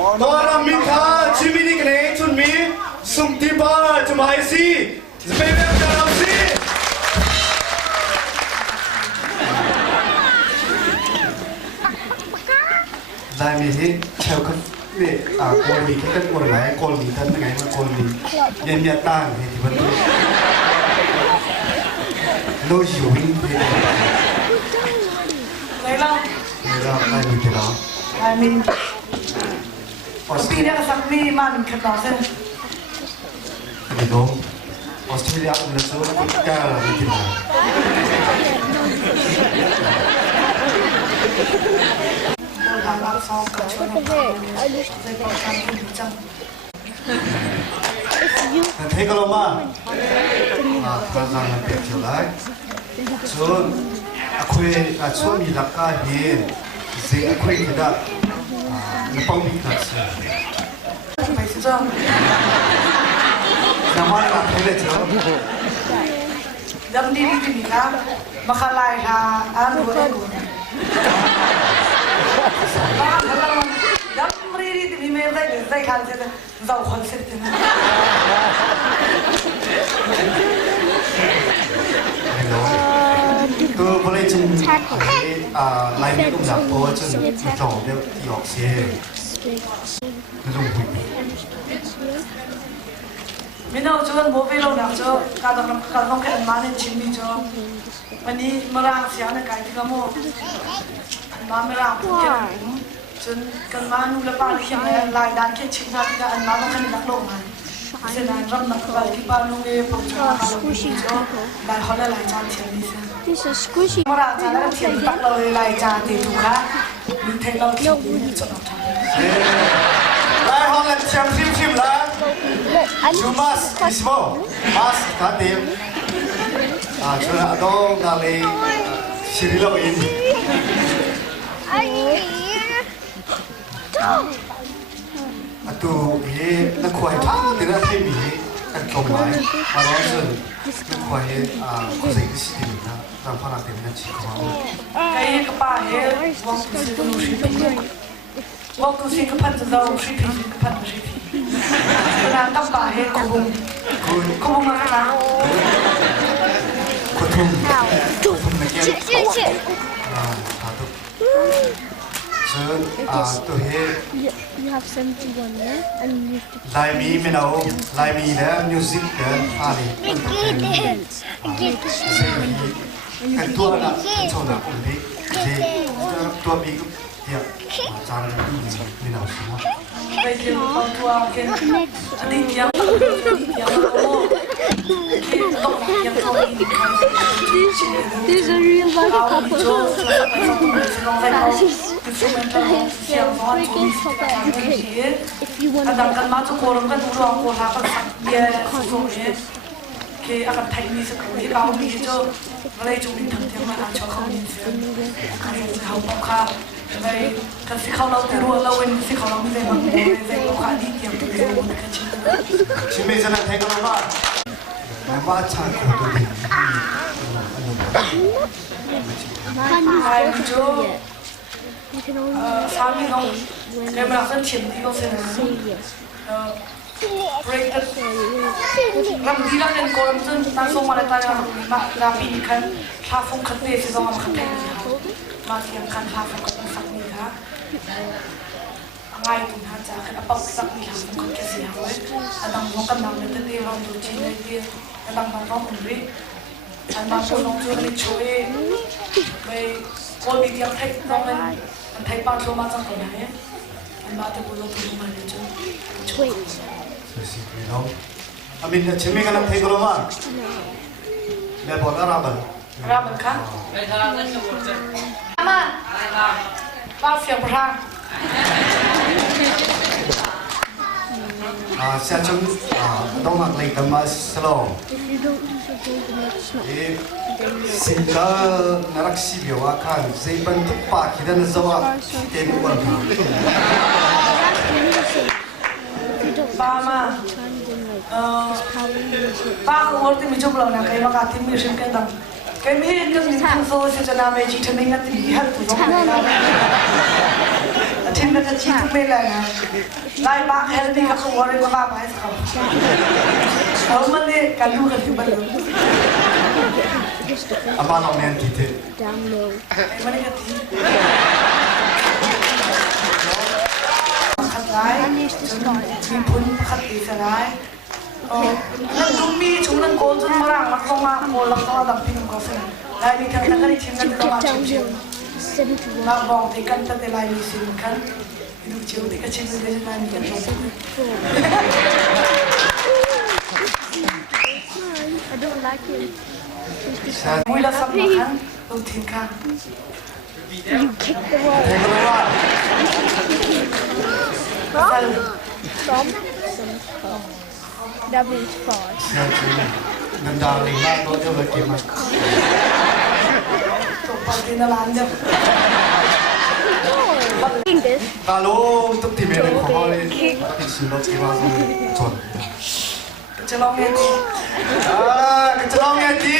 ตัวเรามีค่าชีวิตนี้กันเองจนมีสุขที่บ้าจะมาสิจะไปแบบเราสิได้มีที่เชลกันเนี่ยโกลมีแค่กันโกลไหนโกลมีท่านยังไงมาโกลมียันยันตั้งที่มันโน้ยวิ่งที่ไหนล่ะได้มีที่เราได้มีปีนี้ก็สักมีมันขนาดเส้นไม่รู้ออสเตรเลียมันจะสู้กับแก่อะไรที่ไหนแต่ที่ก็ลงมาทางการมันเปลี่ยนเท่าไรส่วนคุยส่วนมีหลักการเห็นสิ่งคุยกันได้ไม่ป้องมีกันสิไม่ใช่จ้ะน้ำมันหลักเท่าไรจ้ะดำดีดีนี่นะมาขลายท่าดูได้ดูบ้านเราดำรีดีมีเมื่อได้ขันเสร็จเราคอนเซ็ปต์นะคือพอเลยจึงไลน์นี้ต้องจับตัวจึงมีต่อเดี๋ยวที่ออกเสียไม่ต้องคุยไม่น่าจะโมบิลเราเนี่ยจะการต้องแข่งมาเนี่ยชิมมีจะวันนี้มาร่างเสียงในการที่เขาโม่มาไม่ร่างพูดแค่จนกันมานูและป้าที่ยังไล่ด้านแค่ชิมนาที่ก็อันมาต้องขันนักลงมันเส้นนั้นรับนักบอลที่ป้านูเองผมจะมาลงที่จะไล่เขาไล่จานเทียนนี่เส้นมาร่างจานแล้วเทียนตักเราไล่จานตีถูกค่ะมีเทคโนโลยีมีจุดนั้นไล่ห้องเล่นแชมป์ชิมแล้วชูมัสอิสโมมัสกันเดียวช่วยน้องกันเลยชิลิโลอินตัวเฮ้นักควายท่าเดี๋ยวที่มีกันตรงไหนมาล้อซึ่งนักควายคนสิ่งที่สิ่งนะตามพนักเต็มนั่นชิคกี้พายไอ้กระป๋าเฮ้วางตัวสิ่งนู้นสิ่งนี้วางตัวสิ่งกระพันจะเราสิ่งนี้กระพันสิ่งนี้เวลาตั้งป่าเฮ้ขบุ้งมาขนาดขบุ้งเจ๊ตัวเฮไลมีไม่เอาไลมีแล้วมิวสิกแล้วอะไรกันตัวน่ะชนน่ะคนนี้เจ๊ตัวมีก็เดี๋ยวจานไม่เอาสิวะไปเกี่ยวกับตัวเกี่ยวอันนี้ยังโอ้ต้องยังต้องอีกThese are real life couples. If you want to akan teknis sekali kalau begitu mulai cumi tentang mana cakap ni kalau tahu kah mulai kasih kalau terus lawan kasih kalau mulai mulai kali yang tu kecil cumi jangan tengok apa nama cakap tu ni itu sami dong kamera kan cium di kau sana break ram dilang dan kolam tu langsung malah tanya mak rapi kan hafung kete sih sama kete masih yang kan hafung kete sakni ha ngai tu ha cak apa sakni hafung kete sih ha adang bukan nama tu dia orang tu cina dia adang bangkong umri adang pun orang tu ni cuy baik kalau dia thay orang thay patro macam tu ni adang tu boleh tu mana tu cuy Amin cumi kan nanti kalau mah, dia boleh rabal. Rabal kan? Aman. Pas siap perang. Saya cuma dong nak lagi kemas selong. Sehingga narak si biawakan, saya bantu pak kita nazawat temu orang. Mama, Pak umur tu macam belum nak kaya makan tim macam kita. Kami ni kan ni kan so secara macam macam ni kan lihat tu. Tim 那个鸡都没来呢，来把还是那个和我那个爸爸还是好，我们的干路很不能。阿爸老面弟弟。哎，我那个弟。ขัดร้ายจนมีพ้นขัดตีสลายนั่นดูมีชุมนั่นโกนจนมาร่างรักต้องมาโกนรักต้องมาดับพิมพ์ก็เสนอลายมีทั้งนั้นก็ได้ชิมนั่นก็มาชิมมาบอกที่กันแต่ลายมีสิ่งกันดูเชียวที่ก็ชิมได้จะลายมีกันจบ I don't like him. มุ้ยละสับมาคันลงทิ้งค่ะ You kick the wall. เทกันเลยว่า From? That means far. เชื่อจริงนันดาลิงมากโต๊ะเจ้าเลยเก็บมา จบปาร์ตี้นร้านเดียว Doing this. ตาลูตุ๊กตีเมย์ของเขาเลยติดซื้อรถที่ว่าชน จะลองเรียนดี จะลองไงดี